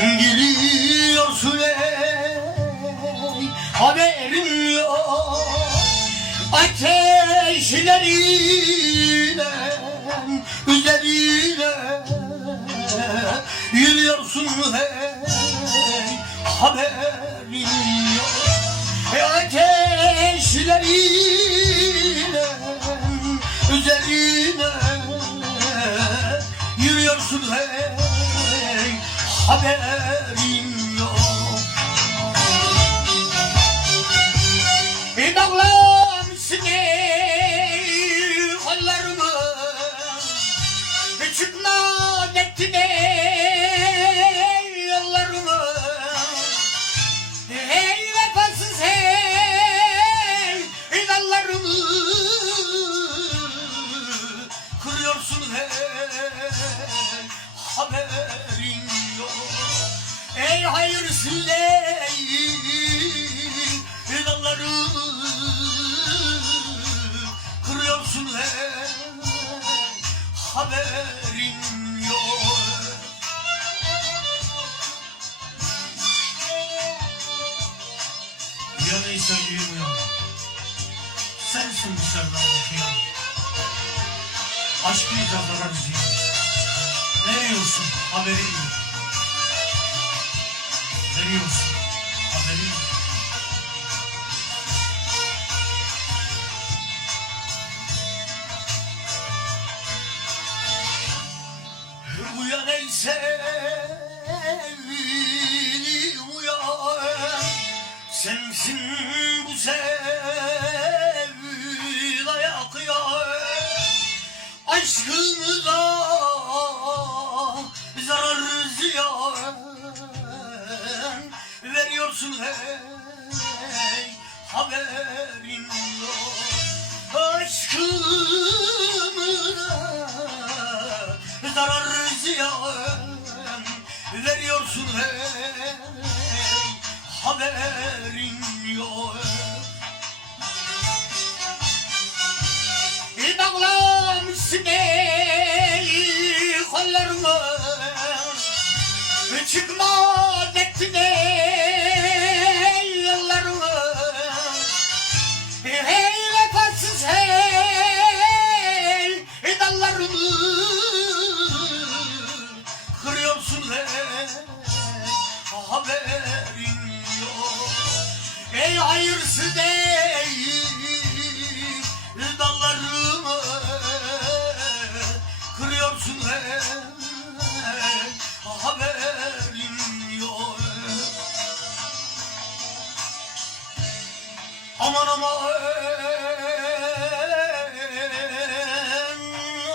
Geliyorsun ey haberim yok. Ateşleriyle üzerine Yürüyorsun hey haberin yok. E ateşleriyle üzerine Yürüyorsun hey haberim yok. Bir dağlamışsın ey kollarımı Küçük nadettine Söyleyeyim uyan. Sensin bu sevdan okuyan. Aşkı yıkadara bizi. Veriyorsun haberin yok. Veriyorsun haberin yok. Uyan ey sevgilim uyan Sensin bu sevdaya akıyor Aşkımıza zarar ziyan Veriyorsun hey haberin yok. Aşkımıza zarar ziyan veriyorsun hey haberin yok. Bağlamışsın eli kollarına Çıkma bektin ey yollarına Hey vefasız hey dallarını Kırıyorsun hey haberi Ey hayırsız ey dallarımı Kırıyorsun hey haberin yok. Aman aman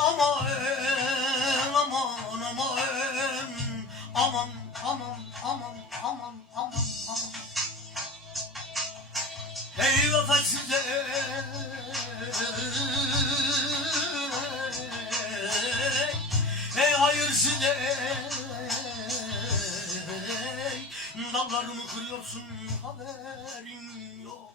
aman aman aman aman aman aman aman aman aman Ey vefat size Ey hayır Dallarımı kırıyorsun haberin yok.